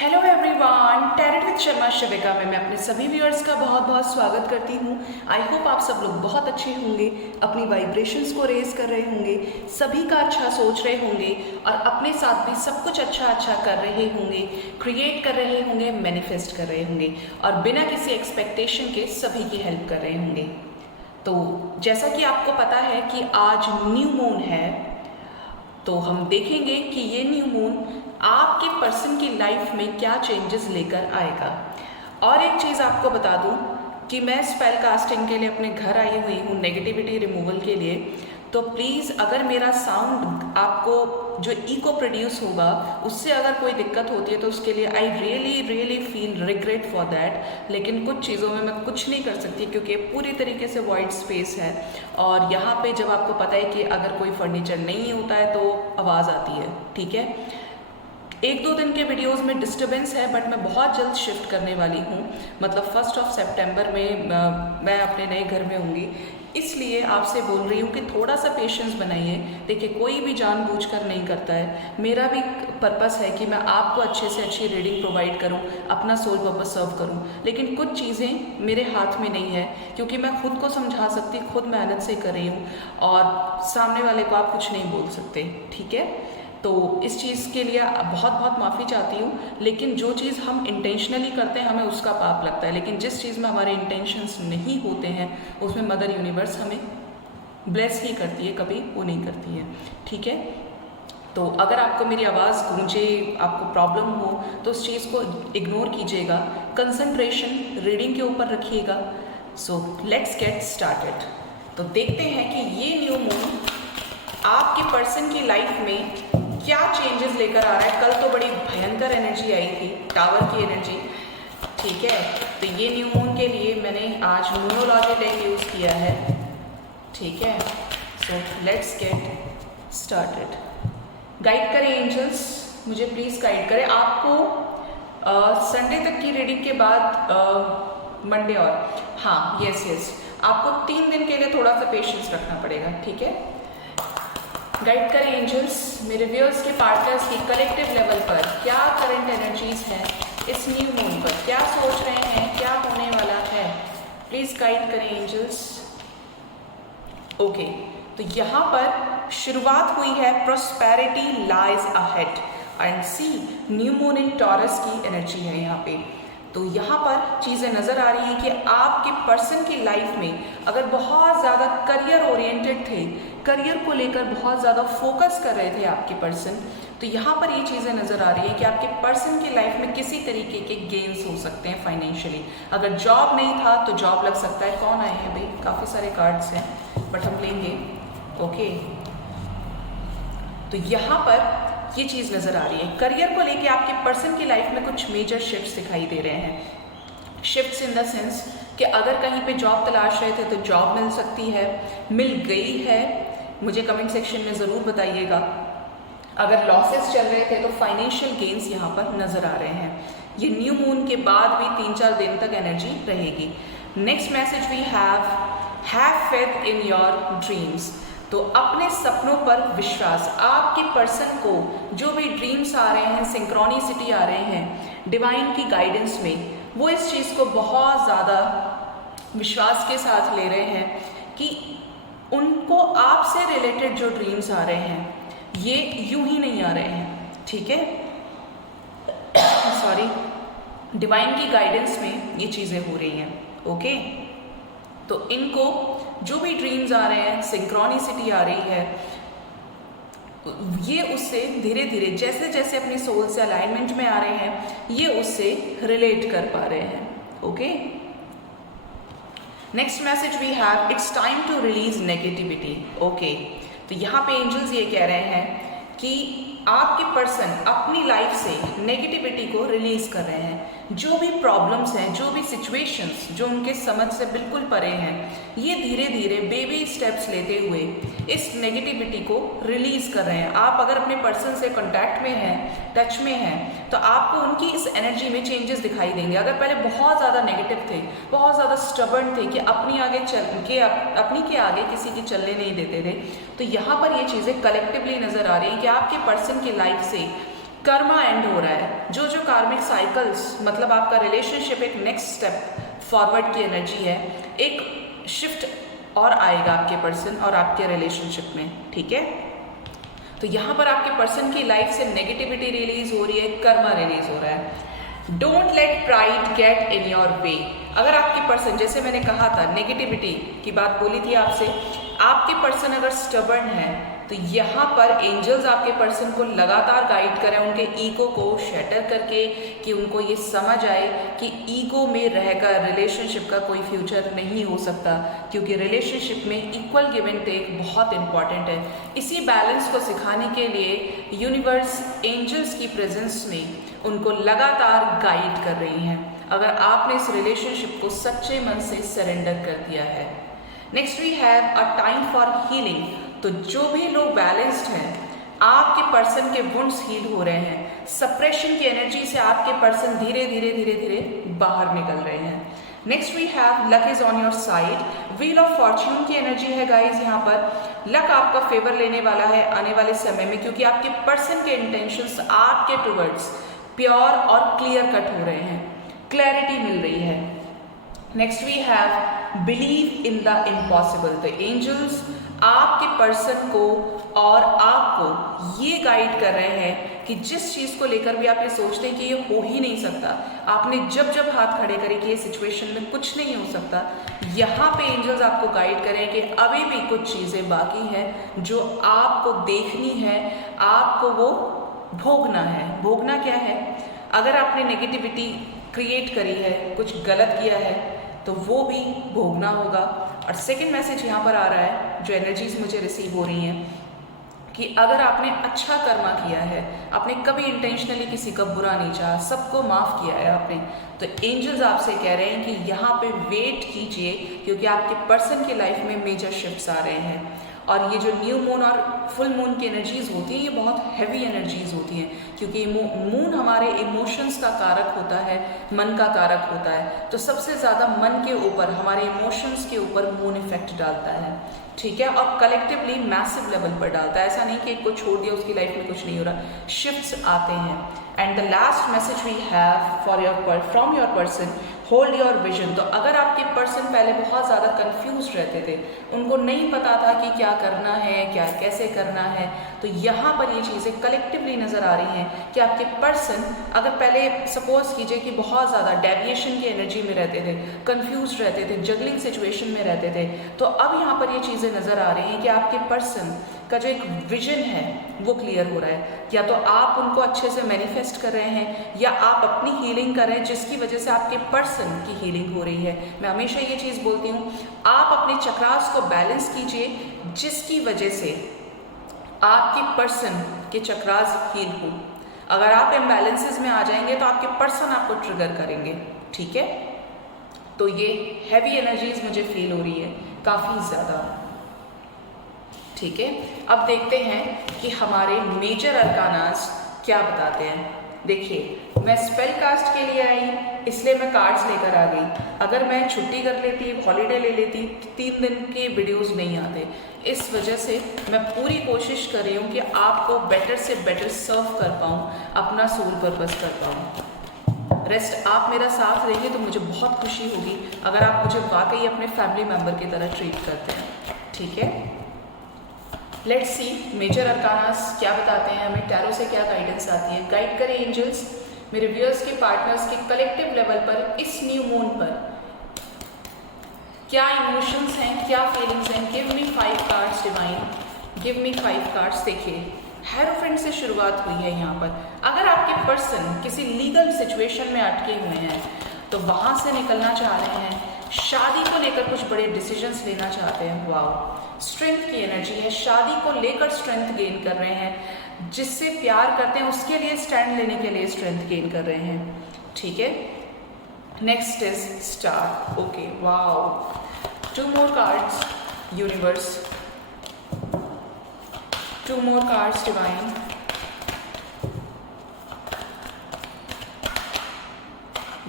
Hello everyone, tarot with Sharma Shivika में मैं अपने सभी व्यूअर्स का बहुत बहुत स्वागत करती हूँ। आई होप आप सब लोग बहुत अच्छे होंगे, अपनी वाइब्रेशंस को रेज कर रहे होंगे, सभी का अच्छा सोच रहे होंगे और अपने साथ भी सब कुछ अच्छा कर रहे होंगे, क्रिएट कर रहे होंगे, मैनिफेस्ट कर रहे होंगे और बिना किसी एक्सपेक्टेशन के सभी की हेल्प कर रहे होंगे। तो जैसा कि आपको पता है कि आज न्यू मून है, तो हम देखेंगे कि ये न्यू मून आपके पर्सन की लाइफ में क्या चेंजेस लेकर आएगा। और एक चीज़ आपको बता दूं कि मैं स्पेल कास्टिंग के लिए अपने घर आई हुई हूँ, नेगेटिविटी रिमूवल के लिए। तो प्लीज़ अगर मेरा साउंड आपको जो इको प्रोड्यूस होगा उससे अगर कोई दिक्कत होती है तो उसके लिए I really feel regret for that. लेकिन कुछ चीज़ों में मैं कुछ नहीं कर सकती क्योंकि पूरी तरीके से वॉइड स्पेस है और यहाँ पे जब आपको पता है कि अगर कोई फर्नीचर नहीं होता है तो आवाज़ आती है, ठीक है। एक दो दिन के वीडियोस में डिस्टरबेंस है बट मैं बहुत जल्द शिफ्ट करने वाली हूँ, मतलब 1 सितंबर में मैं अपने नए घर में होंगी। इसलिए आपसे बोल रही हूँ कि थोड़ा सा पेशेंस बनाइए। देखिए, कोई भी जानबूझकर नहीं करता है। मेरा भी पर्पस है कि मैं आपको अच्छे से अच्छी रीडिंग प्रोवाइड करूँ, अपना सोल पर्पस सर्व करूँ। लेकिन कुछ चीज़ें मेरे हाथ में नहीं है क्योंकि मैं खुद को समझा सकती, खुद मेहनत से कर रही हूँ और सामने वाले को आप कुछ नहीं बोल सकते, ठीक है। तो इस चीज़ के लिए बहुत माफ़ी चाहती हूँ। लेकिन जो चीज़ हम इंटेंशनली करते हैं हमें उसका पाप लगता है, लेकिन जिस चीज़ में हमारे इंटेंशंस नहीं होते हैं उसमें मदर यूनिवर्स हमें ब्लेस ही करती है, कभी वो नहीं करती है, ठीक है। तो अगर आपको मेरी आवाज़ गूंजे, आपको प्रॉब्लम हो तो उस चीज़ को इग्नोर कीजिएगा, कंसंट्रेशन रीडिंग के ऊपर रखिएगा। So let's get started. तो देखते हैं कि ये न्यू मून आपके पर्सन की लाइफ में क्या चेंजेस लेकर आ रहा है। कल तो बड़ी भयंकर एनर्जी आई थी, टावर की एनर्जी, ठीक है। तो ये न्यू मून के लिए मैंने आज न्यूमरोलॉजी डेक यूज़ किया है, ठीक है। So let's get started. Guide करें एंजल्स, मुझे प्लीज़ गाइड करें। आपको संडे तक की रीडिंग के बाद मंडे और हाँ यस आपको 3 दिन के लिए थोड़ा सा पेशेंस रखना पड़ेगा, ठीक है। गाइड करें एंजल्स, मेरे व्यूअर्स के पार्टनर्स की कलेक्टिव लेवल पर क्या करंट एनर्जीज हैं, इस न्यू मून पर क्या सोच रहे हैं, क्या होने वाला है, प्लीज गाइड करें एंजल्स। ओके, तो यहाँ पर शुरुआत हुई है prosperity lies ahead and see new moon in Taurus की एनर्जी है यहाँ पे। तो यहाँ पर चीज़ें नज़र आ रही हैं कि आपके पर्सन की लाइफ में अगर बहुत ज़्यादा करियर ओरिएंटेड थे, करियर को लेकर बहुत ज़्यादा फोकस कर रहे थे आपके पर्सन, तो यहाँ पर ये चीज़ें नज़र आ रही है कि आपके पर्सन की लाइफ में किसी तरीके के गेन्स हो सकते हैं फाइनेंशियली। अगर जॉब नहीं था तो जॉब लग सकता है। कौन आए हैं भाई, काफ़ी सारे कार्ड्स हैं बट हम लेंगे, ओके। तो यहाँ पर ये चीज़ नज़र आ रही है, करियर को लेके आपके पर्सन की लाइफ में कुछ मेजर शिफ्ट्स दिखाई दे रहे हैं। शिफ्ट्स इन द सेंस कि अगर कहीं पे जॉब तलाश रहे थे तो जॉब मिल सकती है, मिल गई है, मुझे कमेंट सेक्शन में ज़रूर बताइएगा। अगर लॉसेस चल रहे थे तो फाइनेंशियल गेन्स यहाँ पर नज़र आ रहे हैं। ये न्यू मून के बाद भी 3-4 दिन तक एनर्जी रहेगी। Next message we have faith in your dreams. तो अपने सपनों पर विश्वास, आपके पर्सन को जो भी ड्रीम्स आ रहे हैं, सिंक्रोनिसिटी आ रहे हैं डिवाइन की गाइडेंस में, वो इस चीज़ को बहुत ज़्यादा विश्वास के साथ ले रहे हैं कि उनको आपसे रिलेटेड जो ड्रीम्स आ रहे हैं ये यूं ही नहीं आ रहे हैं, ठीक है। सॉरी, डिवाइन की गाइडेंस में ये चीज़ें हो रही हैं, ओके। तो इनको जो भी ड्रीम्स आ रहे हैं, सिंक्रोनिसिटी आ रही है, ये उससे धीरे धीरे जैसे जैसे अपनी सोल से अलाइनमेंट में आ रहे हैं ये उससे रिलेट कर पा रहे हैं, okay. Next message we have, it's time to release negativity, okay. तो यहाँ पे एंजल्स ये कह रहे हैं कि आपके पर्सन अपनी लाइफ से नेगेटिविटी को रिलीज कर रहे हैं। जो भी प्रॉब्लम्स हैं, जो भी सिचुएशंस जो उनके समझ से बिल्कुल परे हैं, ये धीरे धीरे बेबी स्टेप्स लेते हुए इस नेगेटिविटी को रिलीज कर रहे हैं। आप अगर अपने पर्सन से कांटेक्ट में हैं, टच में हैं, तो आपको उनकी इस एनर्जी में चेंजेस दिखाई देंगे। अगर पहले बहुत ज़्यादा नेगेटिव थे, बहुत ज़्यादा स्टबर्न थे कि अपनी के आगे किसी की चलने नहीं देते थे, तो यहाँ पर ये चीज़ें कलेक्टिवली नज़र आ रही हैं कि आपके पर्सन की लाइफ से कर्मा एंड हो रहा है, जो जो कार्मिक साइकिल्स, मतलब आपका रिलेशनशिप एक नेक्स्ट स्टेप फॉरवर्ड की एनर्जी है, एक शिफ्ट और आएगा आपके पर्सन और आपके रिलेशनशिप में, ठीक है। तो यहाँ पर आपके पर्सन की लाइफ से नेगेटिविटी रिलीज हो रही है, कर्मा रिलीज हो रहा है। Don't let pride get in your way. अगर आपके पर्सन, जैसे मैंने कहा था नेगेटिविटी की बात बोली थी आपसे, आपके पर्सन अगर स्टबर्न है तो यहाँ पर एंजल्स आपके पर्सन को लगातार गाइड करें, उनके ईगो को शैटर करके, कि उनको ये समझ आए कि ईगो में रहकर रिलेशनशिप का कोई फ्यूचर नहीं हो सकता, क्योंकि रिलेशनशिप में इक्वल गिव एंड टेक बहुत इंपॉर्टेंट है। इसी बैलेंस को सिखाने के लिए यूनिवर्स एंजल्स की प्रेजेंस में उनको लगातार गाइड कर रही हैं, अगर आपने इस रिलेशनशिप को सच्चे मन से सरेंडर कर दिया है। Next we have a time for healing. तो जो भी लोग बैलेंस्ड हैं, आपके पर्सन के वुंड्स हील हो रहे हैं, सप्रेशन की एनर्जी से आपके पर्सन धीरे धीरे धीरे धीरे बाहर निकल रहे हैं। Next we have luck is on your side. Wheel of fortune की एनर्जी है गाइज, यहाँ पर लक आपका फेवर लेने वाला है आने वाले समय में, क्योंकि आपके पर्सन के इंटेंशंस आपके टुवर्ड्स प्योर और क्लियर कट हो रहे हैं, क्लैरिटी मिल रही है। Next we have believe in the impossible. तो एंजल्स आपके पर्सन को और आपको ये गाइड कर रहे हैं कि जिस चीज़ को लेकर भी आप ये सोचते हैं कि ये हो ही नहीं सकता, आपने जब जब हाथ खड़े करे कि ये सिचुएशन में कुछ नहीं हो सकता, यहाँ पे एंजल्स आपको गाइड करें कि अभी भी कुछ चीज़ें बाकी हैं जो आपको देखनी है, आपको वो भोगना है। भोगना क्या है? अगर आपने नेगेटिविटी क्रिएट करी है, कुछ गलत किया है, तो वो भी भोगना होगा। और सेकंड मैसेज यहाँ पर आ रहा है, जो एनर्जीज मुझे रिसीव हो रही हैं, कि अगर आपने अच्छा कर्मा किया है, आपने कभी इंटेंशनली किसी का बुरा नहीं चाहा, सबको माफ़ किया है आपने, तो एंजल्स आपसे कह रहे हैं कि यहाँ पे वेट कीजिए, क्योंकि आपके पर्सन की लाइफ में मेजर शिफ्ट्स आ रहे हैं। और ये जो न्यू मून और फुल मून की एनर्जीज होती हैं, ये बहुत हैवी एनर्जीज होती हैं, क्योंकि मून हमारे इमोशंस का कारक होता है, मन का कारक होता है। तो सबसे ज़्यादा मन के ऊपर, हमारे इमोशंस के ऊपर मून इफेक्ट डालता है, ठीक है, और कलेक्टिवली मैसिव लेवल पर डालता है। ऐसा नहीं कि एक को छोड़ दिया उसकी लाइफ में कुछ नहीं हो रहा, शिफ्ट्स आते हैं। And the last message we have from your person, hold your vision. तो अगर आपके पर्सन पहले बहुत ज़्यादा कंफ्यूज रहते थे, उनको नहीं पता था कि क्या करना है, क्या कैसे करना है, तो यहाँ पर ये चीज़ें कलेक्टिवली नज़र आ रही हैं कि आपके पर्सन अगर पहले सपोज कीजिए कि बहुत ज़्यादा डेविएशन की एनर्जी में रहते थे, कंफ्यूज रहते थे, जगलिंग सिचुएशन में रहते थे, तो अब यहाँ पर ये चीज़ें नज़र आ रही हैं कि आपके पर्सन का जो एक विजन है वो क्लियर हो रहा है। या तो आप उनको अच्छे से मैनिफेस्ट कर रहे हैं, या आप अपनी हीलिंग कर रहे हैं, जिसकी वजह से आपके पर्सन की हीलिंग हो रही है। मैं हमेशा ये चीज़ बोलती हूँ, आप अपने चक्रास को बैलेंस कीजिए, जिसकी वजह से आपके पर्सन के चक्रास हील हो। अगर आप इम्बैलेंसेस में आ जाएंगे तो आपके पर्सन आपको ट्रिगर करेंगे, ठीक है। तो ये हैवी एनर्जीज मुझे फील हो रही है काफ़ी ज़्यादा, ठीक है। अब देखते हैं कि हमारे मेजर अरकानास क्या बताते हैं। देखिए, मैं स्पेल कास्ट के लिए आई, इसलिए मैं कार्ड्स लेकर आ गई। अगर मैं छुट्टी कर लेती, हॉलीडे ले लेती, 3 दिन के वीडियोस नहीं आते। इस वजह से मैं पूरी कोशिश कर रही हूँ कि आपको बेटर से बेटर सर्व कर पाऊँ, अपना सोल पर्पस कर पाऊँ। रेस्ट आप मेरा साथ देंगे तो मुझे बहुत खुशी होगी, अगर आप मुझे वाकई अपने फैमिली मेम्बर की तरह ट्रीट करते हैं, ठीक है। लेट्स सी मेजर अरकानास क्या बताते हैं हमें, टैरो से क्या गाइडेंस आती है। गाइड करें एंजल्स मेरे व्यूअर्स के, पार्टनर्स के कलेक्टिव लेवल पर इस न्यू मून पर क्या इमोशंस हैं, क्या फीलिंग्स हैं। Give me 5 cards divine, give me 5 cards. देखिए, हेरोफेंट से शुरुआत हुई है यहाँ पर। अगर आपके पर्सन किसी लीगल सिचुएशन में अटके हुए हैं, तो वहाँ से निकलना चाह रहे हैं, शादी को लेकर कुछ बड़े डिसीजंस लेना चाहते हैं। वाओ, स्ट्रेंथ की एनर्जी है, शादी को लेकर स्ट्रेंथ गेन कर रहे हैं, जिससे प्यार करते हैं उसके लिए स्टैंड लेने के लिए स्ट्रेंथ गेन कर रहे हैं, ठीक है। Next is star. Okay, wow, 2 more cards universe, 2 more cards divine.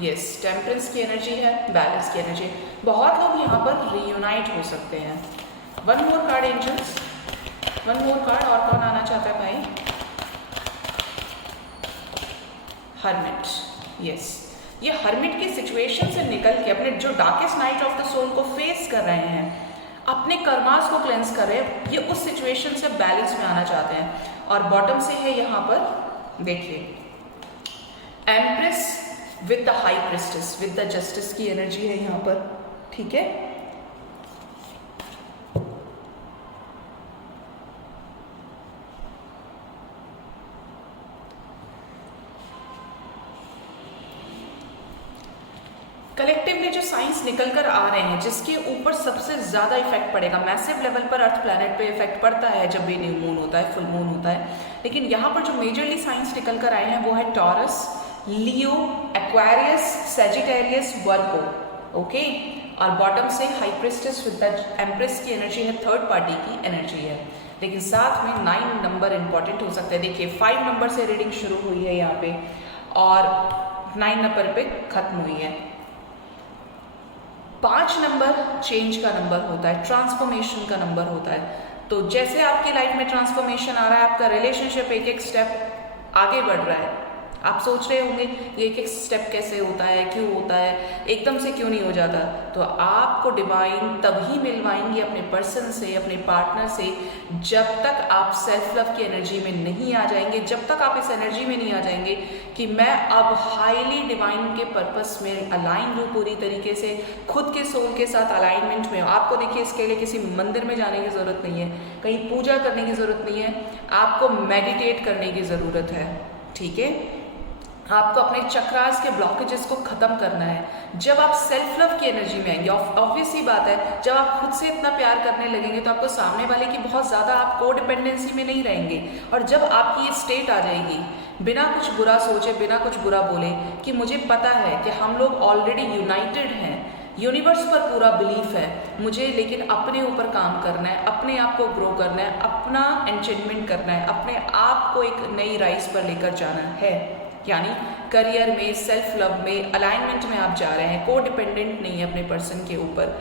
Yes, temperance की एनर्जी है, बैलेंस की एनर्जी। बहुत लोग यहाँ पर रियूनाइट हो सकते हैं। 1 more card angels, 1 more card. और कौन आना चाहता है भाई? हर्मिट, यस, ये हर्मिट की सिचुएशन से निकल के अपने जो darkest night of the soul को फेस कर रहे हैं, अपने कर्मास को क्लेंस कर रहे हैं, ये उस सिचुएशन से बैलेंस में आना चाहते हैं। और बॉटम से है यहाँ पर देखिए empress with the high priestess, with the justice की एनर्जी है यहाँ पर, ठीक है। कलेक्टिवली जो साइंस निकल कर आ रहे हैं, जिसके ऊपर सबसे ज्यादा इफेक्ट पड़ेगा, मैसिव लेवल पर अर्थ प्लैनेट पे इफेक्ट पड़ता है जब भी न्यू मून होता है, फुल मून होता है, लेकिन यहाँ पर जो मेजरली साइंस निकल कर आए हैं वो है टॉरस, लियो, एक्वेरियस, सैजिटेरियस, वर्गो, ओके। और बॉटम से high priestess with the empress की एनर्जी है, थर्ड पार्टी की एनर्जी है, लेकिन साथ में 9 नंबर इंपॉर्टेंट हो सकते हैं। देखिए 5 नंबर से रीडिंग शुरू हुई है यहाँ पे और 9 नंबर पे खत्म हुई है। 5 नंबर चेंज का नंबर होता है, ट्रांसफॉर्मेशन का नंबर होता है। तो जैसे आपकी लाइफ में ट्रांसफॉर्मेशन आ रहा है, आपका रिलेशनशिप एक एक स्टेप आगे बढ़ रहा है, आप सोच रहे होंगे ये एक एक स्टेप कैसे होता है, क्यों होता है, एकदम से क्यों नहीं हो जाता, तो आपको डिवाइन तभी मिलवाएंगे अपने पर्सन से, अपने पार्टनर से, जब तक आप सेल्फ लव की एनर्जी में नहीं आ जाएंगे, जब तक आप इस एनर्जी में नहीं आ जाएंगे कि मैं अब हाईली डिवाइन के पर्पस में अलाइन हूँ, पूरी तरीके से खुद के सोल के साथ अलाइनमेंट में हूँ। आपको देखिए इसके लिए किसी मंदिर में जाने की ज़रूरत नहीं है, कहीं पूजा करने की ज़रूरत नहीं है, आपको मेडिटेट करने की ज़रूरत है, ठीक है। आपको अपने चक्रास के ब्लॉकेजेस को खत्म करना है। जब आप सेल्फ लव की एनर्जी में आएंगे, ऑब्वियस ही बात है, जब आप खुद से इतना प्यार करने लगेंगे तो आपको सामने वाले की बहुत ज़्यादा आप को डिपेंडेंसी में नहीं रहेंगे। और जब आपकी ये स्टेट आ जाएगी, बिना कुछ बुरा सोचे, बिना कुछ बुरा बोले, कि मुझे पता है कि हम लोग ऑलरेडी यूनाइटेड हैं, यूनिवर्स पर पूरा बिलीफ है, मुझे लेकिन अपने ऊपर काम करना है, अपने आप को ग्रो करना है, अपना एंचेंटमेंट करना है, अपने आप को एक नई राइज पर लेकर जाना है, यानी करियर में, सेल्फ लव में, अलाइनमेंट में आप जा रहे हैं, को डिपेंडेंट नहीं है अपने पर्सन के ऊपर।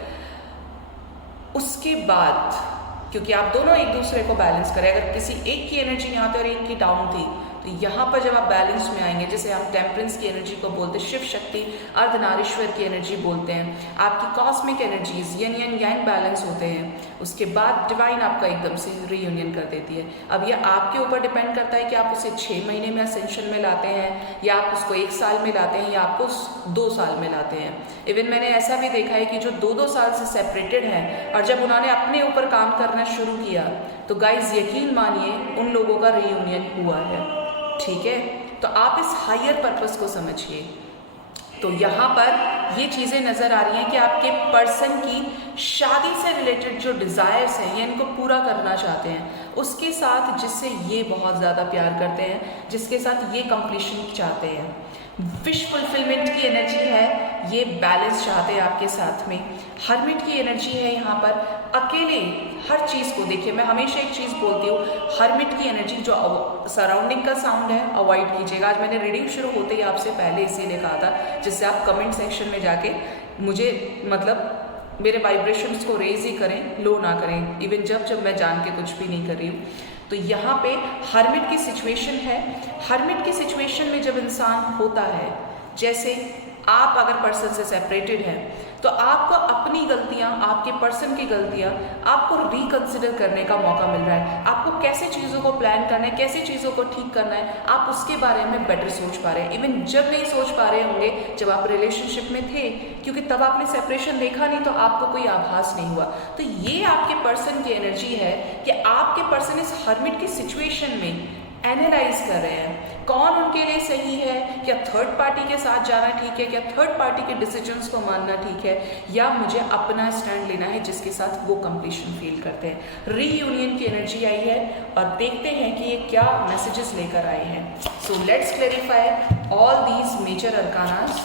उसके बाद क्योंकि आप दोनों एक दूसरे को बैलेंस करें, अगर किसी एक की एनर्जी यहाँ पे और एक की डाउन थी, तो यहाँ पर जब आप बैलेंस में आएंगे, जैसे हम टेम्परेंस की एनर्जी को बोलते हैं, शिव शक्ति, अर्धनारीश्वर की एनर्जी बोलते हैं, आपकी कॉस्मिक एनर्जीज यन यन यांग बैलेंस होते हैं, उसके बाद डिवाइन आपका एकदम से रीयूनियन कर देती है। अब यह आपके ऊपर डिपेंड करता है कि आप उसे 6 महीने में असेंशन में लाते हैं, या आप उसको 1 साल में लाते हैं, या आपको 2 साल में लाते हैं। इवन मैंने ऐसा भी देखा है कि जो 2-2 साल से सेपरेटेड हैं और जब उन्होंने अपने ऊपर काम करना शुरू किया, तो गाइज यकीन मानिए उन लोगों का रीयूनियन हुआ है, ठीक है। तो आप इस हायर पर्पस को समझिए। तो यहाँ पर ये चीज़ें नज़र आ रही हैं कि आपके पर्सन की शादी से रिलेटेड जो डिज़ायर्स हैं, ये इनको पूरा करना चाहते हैं, उसके साथ जिससे ये बहुत ज़्यादा प्यार करते हैं, जिसके साथ ये कंप्लीशन चाहते हैं, विश फुलफिलमेंट की एनर्जी है, ये बैलेंस चाहते हैं आपके साथ में। हर्मिट की एनर्जी है यहाँ पर, अकेले हर चीज़ को देखिए, मैं हमेशा एक चीज़ बोलती हूँ, हर्मिट की एनर्जी जो सराउंडिंग का साउंड है अवॉइड कीजिएगा। आज मैंने रीडिंग शुरू होते ही आपसे पहले इसीलिए कहा था, जिससे आप कमेंट सेक्शन में जाके मुझे मतलब मेरे वाइब्रेशंस को रेज ही करें, लो ना करें, इवन जब मैं जान के कुछ भी नहीं कर रही हूँ। तो यहाँ पे हर्मिट की सिचुएशन है। हर्मिट की सिचुएशन में जब इंसान होता है, जैसे आप अगर पर्सन से सेपरेटेड हैं, तो आपको अपनी गलतियाँ, आपके पर्सन की गलतियाँ आपको रिकंसिडर करने का मौका मिल रहा है। आपको कैसे चीज़ों को प्लान करना है, कैसे चीज़ों को ठीक करना है, आप उसके बारे में बेटर सोच पा रहे हैं। इवन जब नहीं सोच पा रहे होंगे जब आप रिलेशनशिप में थे, क्योंकि तब आपने सेपरेशन देखा नहीं, तो आपको कोई आभास नहीं हुआ। तो ये आपके पर्सन की एनर्जी है कि आपके पर्सन इस हर्मिट की सिचुएशन में एनालाइज कर रहे हैं कौन उनके लिए सही है, क्या थर्ड पार्टी के साथ जाना ठीक है, क्या थर्ड पार्टी के डिसीजंस को मानना ठीक है, या मुझे अपना स्टैंड लेना है जिसके साथ वो कंप्लीशन फील करते हैं। रीयूनियन की एनर्जी आई है और देखते हैं कि ये क्या मैसेजेस लेकर आए हैं। So let's clarify all these major arcanas.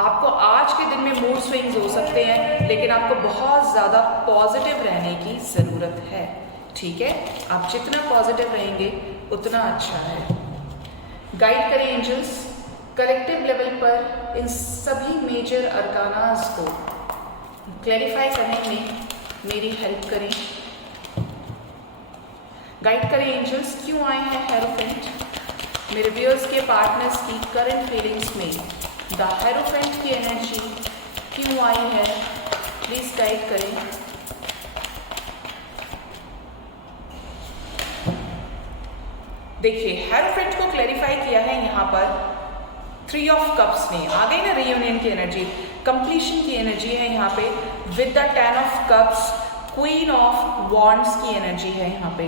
आपको आज के दिन में मूड स्विंग्स हो सकते हैं, लेकिन आपको बहुत ज़्यादा पॉजिटिव रहने की ज़रूरत है, ठीक है। आप जितना पॉजिटिव रहेंगे उतना अच्छा है। गाइड करें एंजल्स, कलेक्टिव लेवल पर इन सभी मेजर अरकानास को क्लैरिफाई करने में मेरी हेल्प करें। गाइड करें एंजल्स, क्यों आए हैं हेरोफेंट, मेरे व्यूअर्स के पार्टनर्स की करंट फीलिंग्स में द हेरोफेंट की एनर्जी क्यों आई है, प्लीज गाइड करें। देखिए हेरोफेंट को क्लैरिफाई किया है यहाँ पर 3 ऑफ कप्स ने, आ गई ना रियूनियन की एनर्जी, कंप्लीशन की एनर्जी है यहाँ पे with the 10 of cups, queen of wands की एनर्जी है यहाँ पे।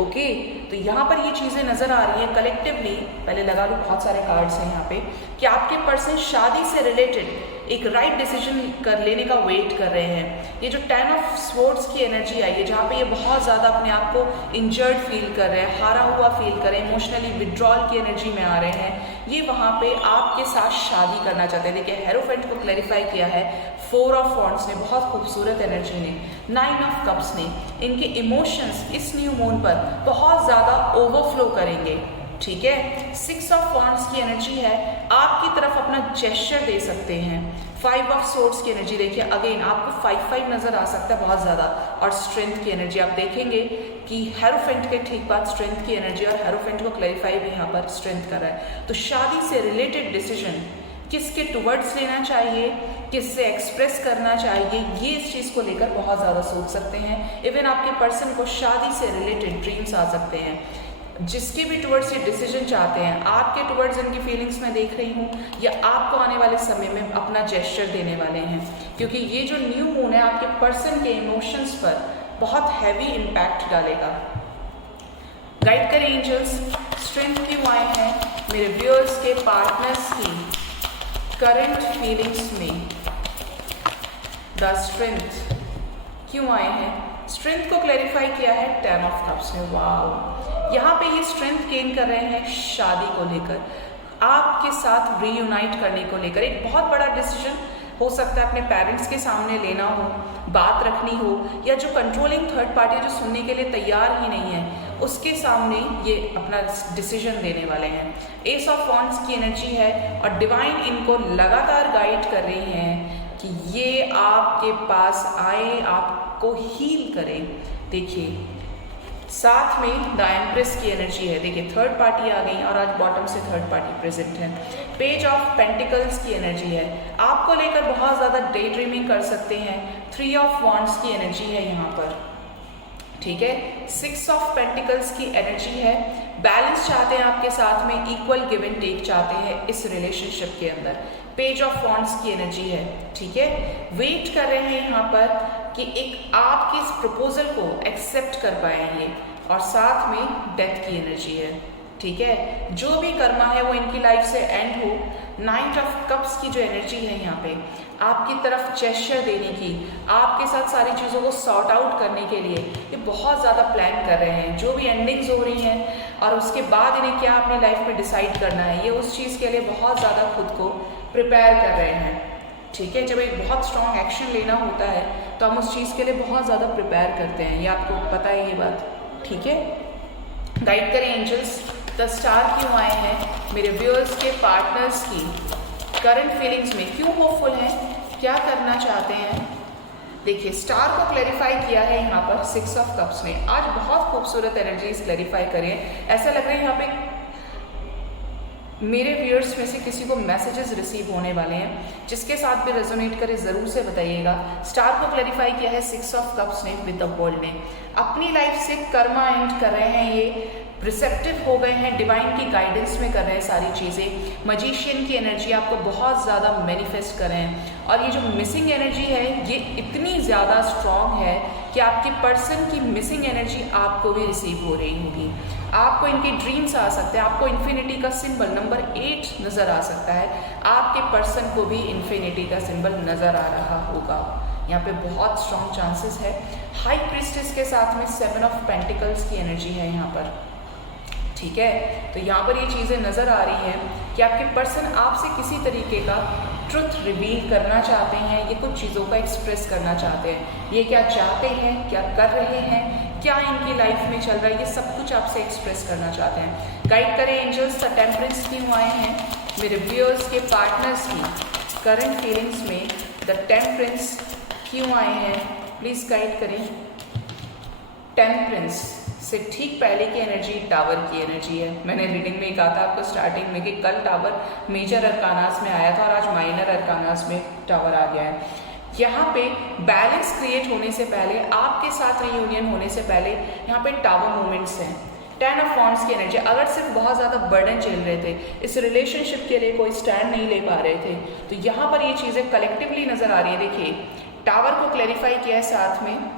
ओके, तो यहाँ पर ये चीज़ें नज़र आ रही हैं कलेक्टिवली। पहले लगा लूँ, बहुत सारे कार्ड्स हैं यहाँ पे, कि आपके पर्सन शादी से रिलेटेड एक राइट डिसीजन कर लेने का वेट कर रहे हैं। ये जो 10 ऑफ स्वॉर्ड्स की एनर्जी आई है, जहाँ पे ये बहुत ज़्यादा अपने आप को इंजर्ड फील कर रहे हैं, हारा हुआ फील कर रहे हैं, इमोशनली विड्रॉल की एनर्जी में आ रहे हैं, ये वहाँ पे आपके साथ शादी करना चाहते हैं। देखिए हेरोफेंट को क्लैरिफाई किया है 4 ऑफ वॉन्ड्स ने, बहुत खूबसूरत एनर्जी ने, 9 ऑफ कप्स ने। इनके इमोशंस इस न्यू मून पर बहुत ज़्यादा ओवरफ्लो करेंगे, ठीक है। 6 ऑफ वॉन्ड्स की एनर्जी है, आपकी तरफ अपना जेस्चर दे सकते हैं। 5 ऑफ सोर्ड्स की एनर्जी देखिए, अगेन आपको 5-5 नजर आ सकता है बहुत ज़्यादा। और स्ट्रेंथ की एनर्जी आप देखेंगे कि हेरोफेंट के ठीक बाद स्ट्रेंथ की एनर्जी, और हेरोफेंट को क्लैरिफाई भी यहाँ पर स्ट्रेंथ कर रहा है। तो शादी से रिलेटेड डिसीजन किसके टुवर्ड्स लेना चाहिए, किससे एक्सप्रेस करना चाहिए, ये इस चीज़ को लेकर बहुत ज़्यादा सोच सकते हैं। इवन आपके पर्सन को शादी से रिलेटेड ड्रीम्स आ सकते हैं, जिसके भी टुवर्ड्स ये डिसीजन चाहते हैं, आपके टुवर्ड्स इनकी फीलिंग्स मैं देख रही हूँ, या आपको आने वाले समय में अपना जेस्चर देने वाले हैं। क्योंकि ये जो न्यू मून है आपके पर्सन के इमोशंस पर बहुत हैवी इम्पैक्ट डालेगा। गाइड करें एंजल्स, स्ट्रेंथ क्यों आए हैं मेरे व्यूअर्स के पार्टनर्स की करंट फीलिंग्स में, द स्ट्रेंथ क्यों आए हैं। स्ट्रेंथ को क्लैरिफाई किया है 10 ऑफ कप्स ने। वाओ, यहाँ पे ये स्ट्रेंथ गेन कर रहे हैं शादी को लेकर, आपके साथ रीयूनाइट करने को लेकर। एक बहुत बड़ा डिसीजन हो सकता है अपने पेरेंट्स के सामने लेना हो, बात रखनी हो, या जो कंट्रोलिंग थर्ड पार्टी जो सुनने के लिए तैयार ही नहीं है, उसके सामने ये अपना डिसीजन देने वाले हैं। एस ऑफ वॉन्ड्स की एनर्जी है, और डिवाइन इनको लगातार गाइड कर रही हैं कि ये आपके पास आए, आपको हील करें। देखिए साथ में द एम्प्रेस की एनर्जी है, देखिए थर्ड पार्टी आ गई और आज बॉटम से थर्ड पार्टी प्रेजेंट है। पेज ऑफ पेंटिकल्स की एनर्जी है, आपको लेकर बहुत ज़्यादा डे ड्रीमिंग कर सकते हैं। 3 ऑफ वॉन्ड्स की एनर्जी है यहाँ पर, ठीक है। 6 ऑफ पेंटिकल्स की एनर्जी है, बैलेंस चाहते हैं आपके साथ में, इक्वल गिव एंड टेक चाहते हैं इस रिलेशनशिप के अंदर। पेज ऑफ वॉन्ड्स की एनर्जी है, ठीक है। वेट कर रहे हैं यहाँ पर कि एक आपके इस प्रपोजल को एक्सेप्ट कर पाएंगे, और साथ में डेथ की एनर्जी है, ठीक है। जो भी कर्मा है वो इनकी लाइफ से एंड हो। 9 ऑफ कप्स की जो एनर्जी है यहाँ पे, आपकी तरफ जेस्चर देने की, आपके साथ सारी चीज़ों को सॉर्ट आउट करने के लिए ये बहुत ज़्यादा प्लान कर रहे हैं। जो भी एंडिंग्स हो रही हैं और उसके बाद इन्हें क्या अपनी लाइफ में डिसाइड करना है, ये उस चीज़ के लिए बहुत ज़्यादा खुद को प्रिपेयर कर रहे हैं, ठीक है। जब एक बहुत स्ट्रॉन्ग एक्शन लेना होता है तो हम उस चीज़ के लिए बहुत ज़्यादा प्रिपेयर करते हैं, ये आपको पता है ये बात, ठीक है। गाइड करें एंजल्स, द स्टार क्यों आए हैं मेरे व्यूअर्स के पार्टनर्स की करंट फीलिंग्स में, क्यों होपफुल हैं, क्या करना चाहते हैं। देखिए स्टार को क्लैरिफाई किया है यहाँ पर 6 ऑफ कप्स ने। आज बहुत खूबसूरत एनर्जीज क्लैरिफाई करें, ऐसा लग रहा है यहाँ पे मेरे व्यूअर्स में से किसी को मैसेजेस रिसीव होने वाले हैं, जिसके साथ भी रेजोनेट करे ज़रूर से बताइएगा। स्टार को क्लैरिफाई किया है 6 ऑफ कप्स ने विद द वर्ल्ड ने। अपनी लाइफ से कर्मा एंड कर रहे हैं, ये रिसेप्टिव हो गए हैं, डिवाइन की गाइडेंस में कर रहे हैं सारी चीज़ें। मजीशियन की एनर्जी आपको बहुत ज़्यादा मैनिफेस्ट कर रहे हैं, और ये जो मिसिंग एनर्जी है ये इतनी ज़्यादा स्ट्रॉन्ग है कि आपके पर्सन की मिसिंग एनर्जी आपको भी रिसीव हो रही होगी। आपको इनके ड्रीम्स आ सकते हैं, आपको इन्फिनिटी का सिंबल नंबर 8 नज़र आ सकता है, आपके पर्सन को भी इन्फिनिटी का सिंबल नज़र आ रहा होगा। यहाँ पे बहुत स्ट्रॉन्ग चांसेस है। हाई प्रीस्टेस के साथ में 7 ऑफ पेंटिकल्स की एनर्जी है यहाँ पर, ठीक है। तो यहाँ पर ये चीज़ें नज़र आ रही हैं कि आपके पर्सन आपसे किसी तरीके का ट्रुथ रिवील करना चाहते हैं, ये कुछ चीज़ों का एक्सप्रेस करना चाहते हैं। ये क्या चाहते हैं, क्या कर रहे हैं, क्या इनकी लाइफ में चल रहा है, ये सब कुछ आपसे एक्सप्रेस करना चाहते हैं। गाइड करें एंजल्स, द टेम्परेंस क्यों आए हैं मेरे व्यूअर्स के पार्टनर्स की करंट फीलिंग्स में, द टेम्परेंस क्यों आए हैं, प्लीज़ गाइड करें। टेम्परेंस से ठीक पहले की एनर्जी टावर की एनर्जी है। मैंने रीडिंग में कहा था आपको स्टार्टिंग में कि कल टावर मेजर अरकानास में आया था और आज माइनर अरकानास में टावर आ गया है। यहाँ पे बैलेंस क्रिएट होने से पहले, आपके साथ रियूनियन होने से पहले यहाँ पे टावर मूवमेंट्स हैं। 10 ऑफ वॉन्ड्स की एनर्जी, अगर सिर्फ बहुत ज़्यादा बर्डन झेल रहे थे, इस रिलेशनशिप के लिए कोई स्टैंड नहीं ले पा रहे थे, तो यहाँ पर ये चीज़ें कलेक्टिवली नज़र आ रही है। देखिए टावर को क्लैरिफाई किया है, साथ में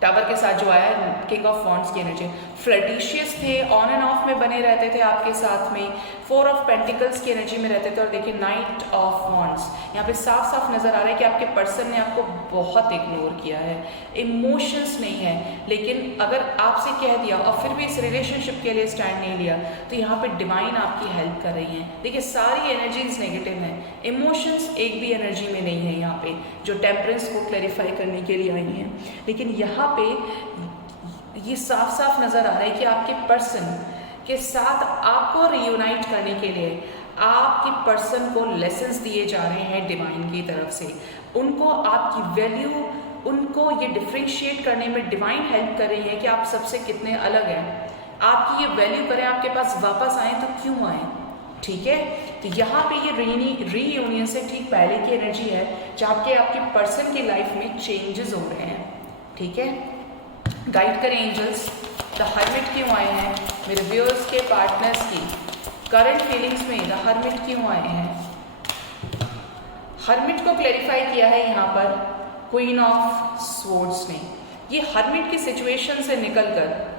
टावर के साथ जो आया है किंग ऑफ वॉन्ड्स की एनर्जी, फ्लर्टिशियस थे, ऑन एंड ऑफ में बने रहते थे आपके साथ में, 4 ऑफ पेंटिकल्स की एनर्जी में रहते थे। और देखिए नाइट ऑफ वॉन्ड्स, यहाँ पे साफ साफ नजर आ रहा है कि आपके पर्सन ने आपको बहुत इग्नोर किया है, इमोशंस नहीं है। लेकिन अगर आपसे कह दिया और फिर भी इस रिलेशनशिप के लिए स्टैंड नहीं लिया, तो यहाँ पे डिवाइन आपकी हेल्प कर रही है। देखिए सारी एनर्जीज नेगेटिव हैं, इमोशंस एक भी एनर्जी में नहीं है यहाँ पे, जो टेम्परेंस को क्लैरिफाई करने के लिए आई हैं। लेकिन यहाँ पे ये साफ साफ नजर आ रहा है कि आपके पर्सन के साथ आपको रियूनाइट करने के लिए आपके पर्सन को लेसन्स दिए जा रहे हैं डिवाइन की तरफ से। उनको आपकी वैल्यू, उनको ये डिफ्रेंशिएट करने में डिवाइन हेल्प कर रही है कि आप सबसे कितने अलग हैं, आपकी ये वैल्यू करें, आपके पास वापस आए तो क्यों आए। ठीक है, तो यहाँ पे ये रीयूनियन से ठीक पहले की एनर्जी है जहाँ के आपके पर्सन की लाइफ में चेंजेस हो रहे हैं। ठीक है, गाइड करें एंजल्स, द हर्मिट क्यों आए हैं मेरे व्यूअर्स के पार्टनर्स की करंट फीलिंग्स में, द हर्मिट क्यों आए हैं। हर्मिट को क्लैरिफाई किया है यहाँ पर क्वीन ऑफ स्वॉर्ड्स ने। ये हर्मिट की सिचुएशन से निकलकर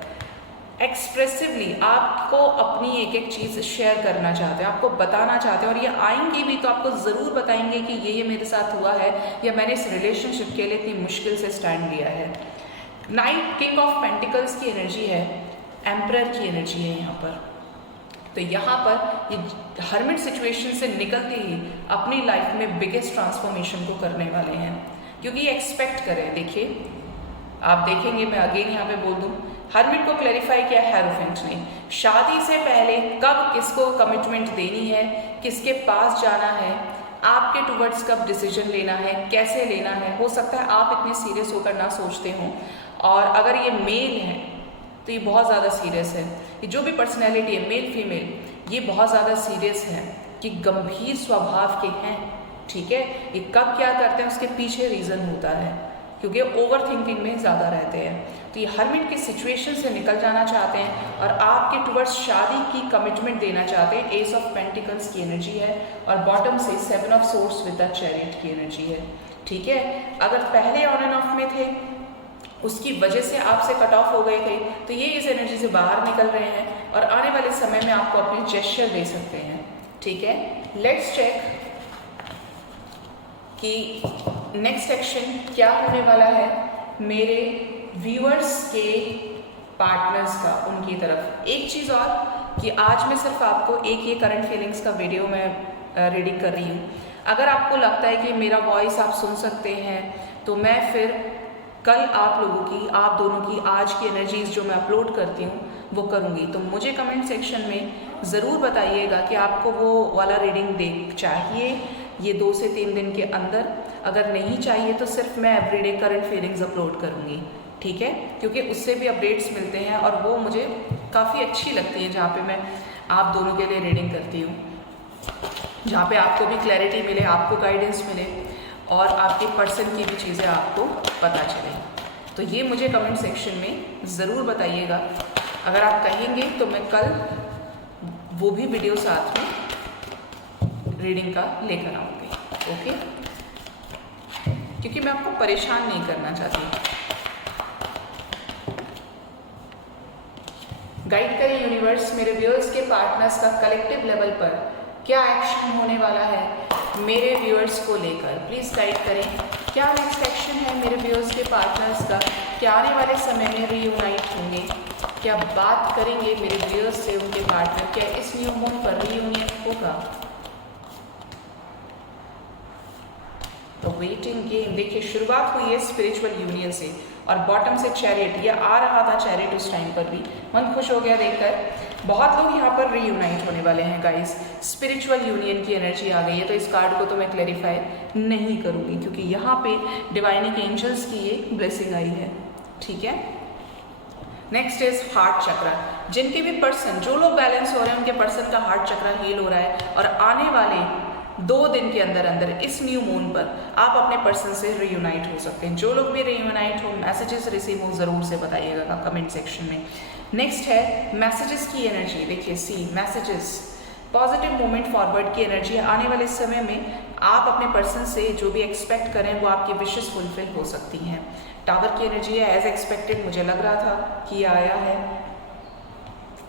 एक्सप्रेसिवली आपको अपनी एक एक चीज़ शेयर करना चाहते हैं, आपको बताना चाहते हैं, और ये आएंगे भी तो आपको ज़रूर बताएंगे कि ये मेरे साथ हुआ है या मैंने इस रिलेशनशिप के लिए इतनी मुश्किल से स्टैंड लिया है। नाइट किंग ऑफ पेंटिकल्स की एनर्जी है, एम्परर की एनर्जी है यहाँ पर। तो यहाँ पर ये हर्मिट सिचुएशन से निकलते ही अपनी लाइफ में बिगेस्ट ट्रांसफॉर्मेशन को करने वाले हैं, क्योंकि ये एक्सपेक्ट करें। देखिए आप देखेंगे, मैं अगेन यहाँ पे बोल दूँ, हर्मिट को क्लैरिफाई किया हेरोफेंट ने, शादी से पहले कब किसको कमिटमेंट देनी है, किसके पास जाना है, आपके टुवर्ड्स कब डिसीजन लेना है, कैसे लेना है। हो सकता है आप इतने सीरियस होकर ना सोचते हों, और अगर ये मेल है तो ये बहुत ज़्यादा सीरियस है। ये जो भी पर्सनैलिटी है, मेल फीमेल, ये बहुत ज़्यादा सीरियस है कि गंभीर स्वभाव के हैं। ठीक है, ये कब क्या करते हैं उसके पीछे रीज़न होता है, क्योंकि ओवर थिंकिंग में ज़्यादा रहते हैं। तो ये हर्मिट की सिचुएशन से निकल जाना चाहते हैं और आपके टुवर्ड्स शादी की कमिटमेंट देना चाहते हैं। एस ऑफ पेंटिकल्स की एनर्जी है और बॉटम से 7 of swords with the chariot की एनर्जी है। ठीक है, अगर पहले ऑन एंड ऑफ में थे, उसकी वजह से आपसे कट ऑफ हो गए थे, तो ये इस एनर्जी से बाहर निकल रहे हैं और आने वाले समय में आपको अपने जेस्चर दे सकते हैं। ठीक है, लेट्स चेक कि नेक्स्ट एक्शन क्या होने वाला है मेरे व्यूअर्स के पार्टनर्स का उनकी तरफ। एक चीज़ और कि आज मैं सिर्फ आपको एक ये करंट फीलिंग्स का वीडियो मैं रीडिंग कर रही हूँ। अगर आपको लगता है कि मेरा वॉइस आप सुन सकते हैं, तो मैं फिर कल आप लोगों की, आप दोनों की आज की एनर्जीज जो मैं अपलोड करती हूँ वो करूँगी। तो मुझे कमेंट सेक्शन में ज़रूर बताइएगा कि आपको वो वाला रीडिंग देख चाहिए ये 2 से 3 दिन के अंदर। अगर नहीं चाहिए तो सिर्फ मैं एवरीडे करंट फीलिंग्स अपलोड करूँगी। ठीक है, क्योंकि उससे भी अपडेट्स मिलते हैं और वो मुझे काफ़ी अच्छी लगती है, जहाँ पे मैं आप दोनों के लिए रीडिंग करती हूँ, जहाँ पे आपको भी क्लैरिटी मिले, आपको गाइडेंस मिले और आपके पर्सन की भी चीज़ें आपको पता चले। तो ये मुझे कमेंट सेक्शन में ज़रूर बताइएगा। अगर आप कहेंगे तो मैं कल वो भी वीडियो साथ में रीडिंग का लेकर आऊँगी। ओके, क्योंकि मैं आपको परेशान नहीं करना चाहती। गाइड करें यूनिवर्स मेरे व्यूअर्स के पार्टनर्स का कलेक्टिव लेवल पर क्या एक्शन होने वाला है मेरे व्यूअर्स को लेकर। प्लीज़ गाइड करें क्या नेक्स्ट एक्शन है मेरे व्यूअर्स के पार्टनर्स का, क्या आने वाले समय में रीयूनाइट होंगे, क्या बात करेंगे मेरे व्यूअर्स से उनके पार्टनर, क्या इस न्यू मून पर रीयूनियन होगा। तो वेटिंग गेम, देखिए शुरुआत हुई है स्पिरिचुअल यूनियन से और बॉटम से चैरियट, ये आ रहा था चैरियट उस टाइम पर भी, मन खुश हो गया देखकर। बहुत लोग यहाँ पर रीयूनाइट होने वाले हैं गाइस, स्पिरिचुअल यूनियन की एनर्जी आ गई है। तो इस कार्ड को तो मैं क्लैरिफाई नहीं करूँगी क्योंकि यहाँ पे डिवाइनिंग एंजल्स की ये ब्लेसिंग आई है। ठीक है, नेक्स्ट इज हार्ट चक्रा। जिनके भी पर्सन, जो लोग बैलेंस हो रहे हैं, उनके पर्सन का हार्ट चक्रा हील हो रहा है और आने वाले 2 दिन के अंदर अंदर इस न्यू मून पर आप अपने पर्सन से रियूनाइट हो सकते हैं। जो लोग भी रियूनाइट हो, मैसेजेस रिसीव हो, ज़रूर से बताइएगा कमेंट सेक्शन में। नेक्स्ट है मैसेजेस की एनर्जी। देखिए सी मैसेजेस, पॉजिटिव मूवमेंट फॉरवर्ड की एनर्जी। आने वाले समय में आप अपने पर्सन से जो भी एक्सपेक्ट करें वो आपकी विशेस फुलफिल हो सकती हैं। टावर की एनर्जी है, एज एक्सपेक्टेड मुझे लग रहा था कि ये आया है,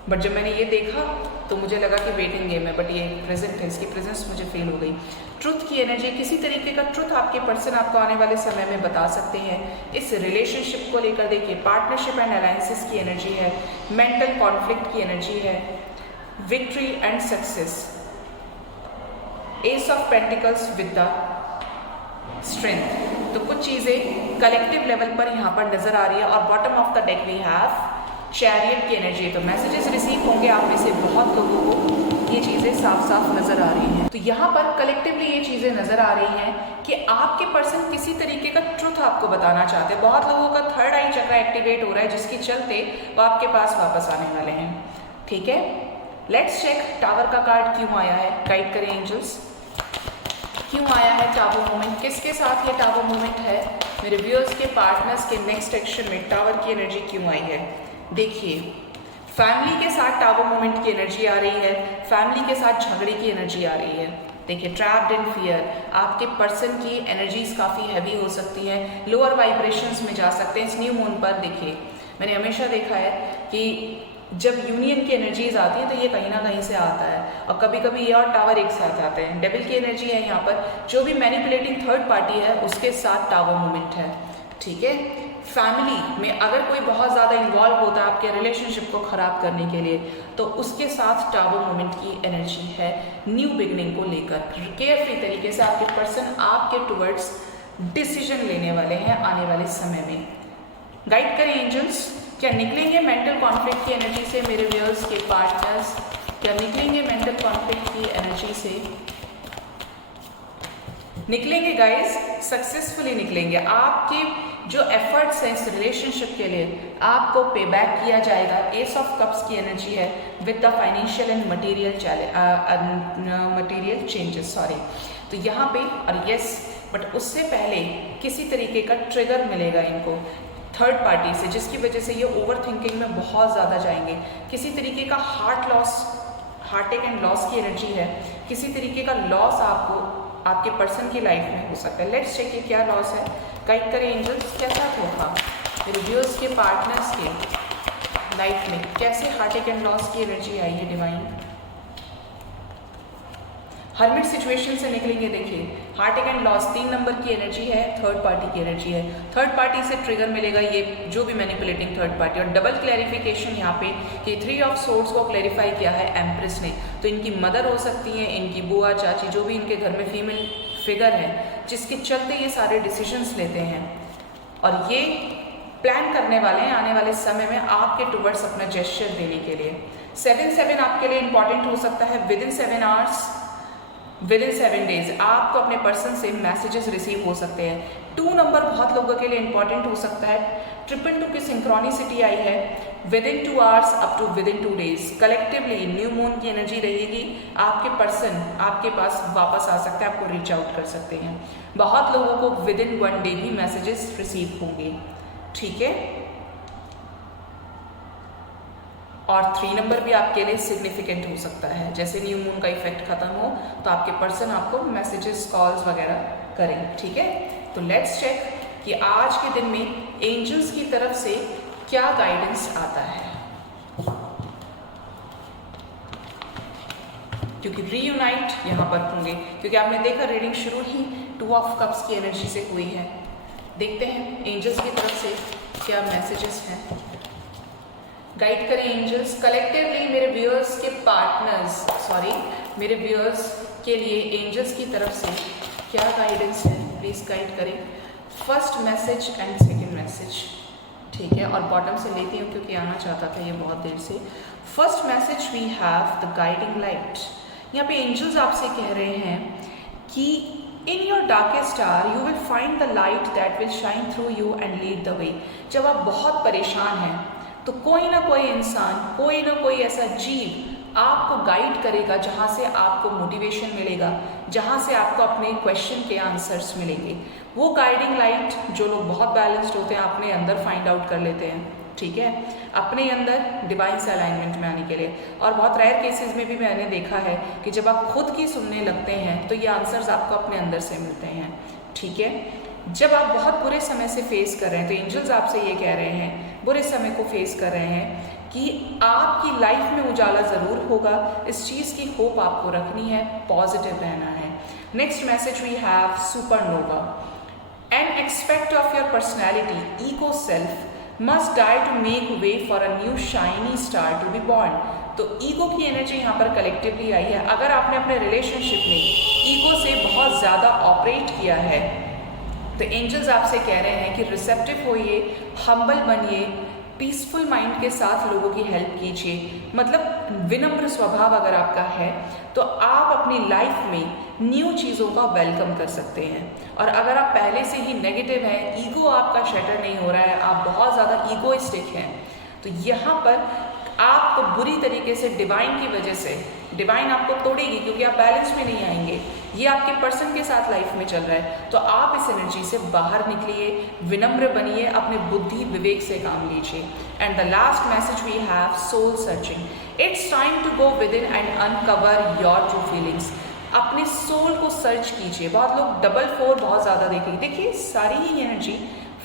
बट जब मैंने ये देखा तो मुझे लगा कि वेटिंग गेम है, बट ये प्रेजेंट है, इसकी प्रेजेंस मुझे फील हो गई। ट्रुथ की एनर्जी, किसी तरीके का ट्रुथ आपके पर्सन आपको आने वाले समय में बता सकते हैं इस रिलेशनशिप को लेकर। देखिए पार्टनरशिप एंड अलायंसेस की एनर्जी है, मेंटल कॉन्फ्लिक्ट की एनर्जी है, victory and success, S of pentacles with the strength. तो कुछ चीज़ें कलेक्टिव लेवल पर यहाँ पर नजर आ रही है। और bottom of the deck we have chariot की एनर्जी। तो मैसेजेस रिसीव होंगे आप में से बहुत लोगों को ये चीज़ें साफ साफ नजर आ रही हैं। तो यहाँ पर कलेक्टिवली ये चीज़ें नजर आ रही हैं कि आपके पर्सन किसी तरीके का ट्रुथ आपको बताना चाहते हैं। बहुत लोगों का थर्ड आई चक्र एक्टिवेट हो रहा है, जिसके चलते वो आपके पास वापस आने वाले हैं। ठीक है, लेट्स चेक टावर का कार्ड क्यों आया है। गाइड करें एंजल्स, क्यों आया है टावर मूवमेंट, किसके साथ ये टावर मूवमेंट है। मेरे व्यूअर्स के पार्टनर्स के नेक्स्ट एक्शन में टावर की एनर्जी क्यों आई है। देखिए फैमिली के साथ टावर मूवमेंट की एनर्जी आ रही है, फैमिली के साथ झगड़े की एनर्जी आ रही है। देखिए ट्रैप्ड इन फियर, आपके पर्सन की एनर्जीज काफ़ी हैवी हो सकती हैं, लोअर वाइब्रेशंस में जा सकते हैं इस न्यू मून पर। देखिए मैंने हमेशा देखा है कि जब यूनियन की एनर्जीज आती है तो ये कहीं ना कहीं से आता है, और कभी कभी ये और टावर एक साथ आते हैं। डेविल की एनर्जी है यहाँ पर, जो भी मैनिपुलेटिंग थर्ड पार्टी है उसके साथ टावर मूवमेंट है। ठीक है, फैमिली में अगर कोई बहुत ज़्यादा इन्वॉल्व होता है आपके रिलेशनशिप को ख़राब करने के लिए, तो उसके साथ टावर मूवमेंट की एनर्जी है न्यू बिगनिंग को लेकर। केयरफ्री तरीके से आपके पर्सन आपके टुवर्ड्स डिसीजन लेने वाले हैं आने वाले समय में। गाइड करें एंजल्स, क्या निकलेंगे मेंटल कॉन्फ्लिक्ट की एनर्जी से मेरे व्यूअर्स के पार्टनर्स, क्या निकलेंगे मेंटल कॉन्फ्लिक्ट की एनर्जी से। निकलेंगे गाइस, सक्सेसफुली निकलेंगे। आपके जो एफर्ट्स हैं इस रिलेशनशिप के लिए आपको पे बैक किया जाएगा। एस ऑफ कप्स की एनर्जी है with the financial and material changes, sorry. तो यहाँ पे और यस, बट उससे पहले किसी तरीके का ट्रिगर मिलेगा इनको थर्ड पार्टी से, जिसकी वजह से ये ओवर थिंकिंग में बहुत ज़्यादा जाएंगे। किसी तरीके का heart loss, heart and loss की एनर्जी है, किसी तरीके का लॉस आपको आपके पर्सन की लाइफ में हो सकता है। लेट्स चेक ये क्या लॉस है। गाइड करें एंजल्स, कैसा धोखा मेरे व्यूअर्स के पार्टनर्स के लाइफ में, कैसे हार्ट एंड लॉस की एनर्जी आई है डिवाइन। हर्मिट सिचुएशन से निकलेंगे। देखिए हार्ट एंड लॉस 3 नंबर की एनर्जी है, थर्ड पार्टी की एनर्जी है। थर्ड पार्टी से ट्रिगर मिलेगा ये जो भी मैनिपुलेटिंग थर्ड पार्टी। और डबल क्लैरिफिकेशन यहाँ पे कि 3 ऑफ सोर्ड्स को क्लैरिफाई किया है एम्प्रेस ने। तो इनकी मदर हो सकती है, इनकी बुआ चाची, जो भी इनके घर में फीमेल फिगर है, जिसके चलते ये सारे डिसीजंस लेते हैं। और ये प्लान करने वाले हैं आने वाले समय में आपके टुवर्ड्स अपना जेस्चर देने के लिए। 7-7 आपके लिए इंपॉर्टेंट हो सकता है। With in 7 hours, with in 7 days आपको अपने पर्सन से मैसेजेस रिसीव हो सकते हैं। 2 नंबर बहुत लोगों के लिए इंपॉर्टेंट हो सकता है। 222 की सिंक्रोनिसिटी आई है। Within 2 hours up to within 2 days collectively new moon की एनर्जी रहेगी। आपके पर्सन आपके पास वापस आ सकते हैं, आपको रीच आउट कर सकते हैं। बहुत लोगों को विद इन 1 डे भी मैसेजेस रिसीव होंगे। ठीक है, और 3 नंबर भी आपके लिए सिग्निफिकेंट हो सकता है। जैसे न्यू मून का इफेक्ट खत्म हो तो आपके पर्सन आपको मैसेजेस, कॉल्स वगैरह करें। ठीक है, तो लेट्स चेक कि आज के दिन में एंजल्स की तरफ से क्या गाइडेंस आता है, क्योंकि रीयूनाइट यहाँ पर होंगे। क्योंकि आपने देखा रीडिंग शुरू ही 2 ऑफ कप्स की एनर्जी से हुई है। देखते हैं एंजल्स की तरफ से क्या मैसेजेस हैं। गाइड करें एंजल्स, कलेक्टिवली मेरे व्यूअर्स के पार्टनर्स, सॉरी मेरे व्यूअर्स के लिए एंजल्स की तरफ से क्या गाइडेंस है, प्लीज़ गाइड करें। First message and second message. ठीक है, और बॉटम से लेती हूँ क्योंकि आना चाहता था ये बहुत देर से। First message we have the guiding light. यहाँ पे एंजल्स आपसे कह रहे हैं कि in your darkest hour you will find the light that will shine through you and lead the way. जब आप बहुत परेशान हैं, तो कोई ना कोई इंसान, कोई ना कोई ऐसा जीव आपको गाइड करेगा, जहाँ से आपको मोटिवेशन मिलेगा, जहाँ से आपको अपने क्वेश्चन के आंसर्स मिलेंगे। वो गाइडिंग लाइट जो लोग बहुत बैलेंस्ड होते हैं अपने अंदर फाइंड आउट कर लेते हैं, ठीक है, अपने अंदर डिवाइन से अलाइनमेंट में आने के लिए। और बहुत रेयर केसेस में भी मैंने देखा है कि जब आप खुद की सुनने लगते हैं तो ये आंसर्स आपको अपने अंदर से मिलते हैं, ठीक है। जब आप बहुत बुरे समय से फेस कर रहे हैं तो एंजल्स आपसे ये कह रहे हैं, बुरे समय को फेस कर रहे हैं, कि आपकी लाइफ में उजाला ज़रूर होगा। इस चीज़ की होप आपको रखनी है, पॉजिटिव रहना है। Next message we have supernova. An expect of your personality, ego self must die to make way for a new shiny star to be born. तो ईगो की एनर्जी यहाँ पर कलेक्टिवली आई है। अगर आपने अपने रिलेशनशिप में ईगो से बहुत ज़्यादा ऑपरेट किया है तो एंजल्स आपसे कह रहे हैं कि रिसेप्टिव होइए, हम्बल बनिए, पीसफुल माइंड के साथ लोगों की हेल्प कीजिए। मतलब विनम्र स्वभाव अगर आपका है तो आप अपनी लाइफ में न्यू चीज़ों का वेलकम कर सकते हैं। और अगर आप पहले से ही नेगेटिव हैं, ईगो आपका शटर नहीं हो रहा है, आप बहुत ज़्यादा ईगोइस्टिक हैं, तो यहाँ पर आपको बुरी तरीके से डिवाइन की वजह से डिवाइन आपको तोड़ेगी, क्योंकि आप बैलेंस में नहीं आएंगे। ये आपके पर्सन के साथ लाइफ में चल रहा है, तो आप इस एनर्जी से बाहर निकलिए, विनम्र बनिए, अपने बुद्धि विवेक से काम लीजिए। And the last message we have soul searching. It's time to go within and uncover your true feelings. अपने सोल को सर्च कीजिए। बहुत लोग 4 बहुत ज़्यादा देखेंगे, देखिए सारी ही एनर्जी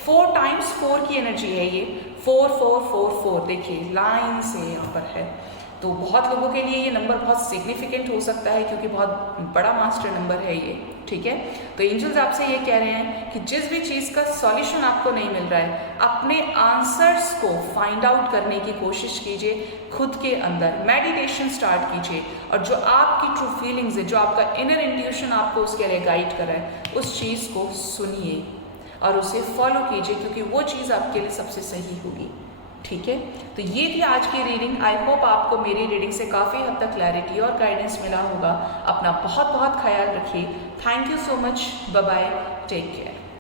4 टाइम्स 4 की एनर्जी है, ये 4 4 4 4 देखिए लाइन से यहाँ पर है। तो बहुत लोगों के लिए ये नंबर बहुत सिग्निफिकेंट हो सकता है, क्योंकि बहुत बड़ा मास्टर नंबर है ये, ठीक है। तो एंजल्स आपसे ये कह रहे हैं कि जिस भी चीज़ का सॉल्यूशन आपको नहीं मिल रहा है, अपने आंसर्स को फाइंड आउट करने की कोशिश कीजिए खुद के अंदर। मेडिटेशन स्टार्ट कीजिए, और जो आपकी ट्रू फीलिंग्स है, जो आपका इनर इंट्यूशन आपको उसके लिए गाइड कर रहा है, उस चीज़ को सुनिए और उसे फॉलो कीजिए, क्योंकि वो चीज़ आपके लिए सबसे सही होगी, ठीक है। तो ये थी आज की रीडिंग। आई होप आपको मेरी रीडिंग से काफ़ी हद तक क्लैरिटी और गाइडेंस मिला होगा। अपना बहुत बहुत ख्याल रखिए। Thank you so much. Bye bye, take care.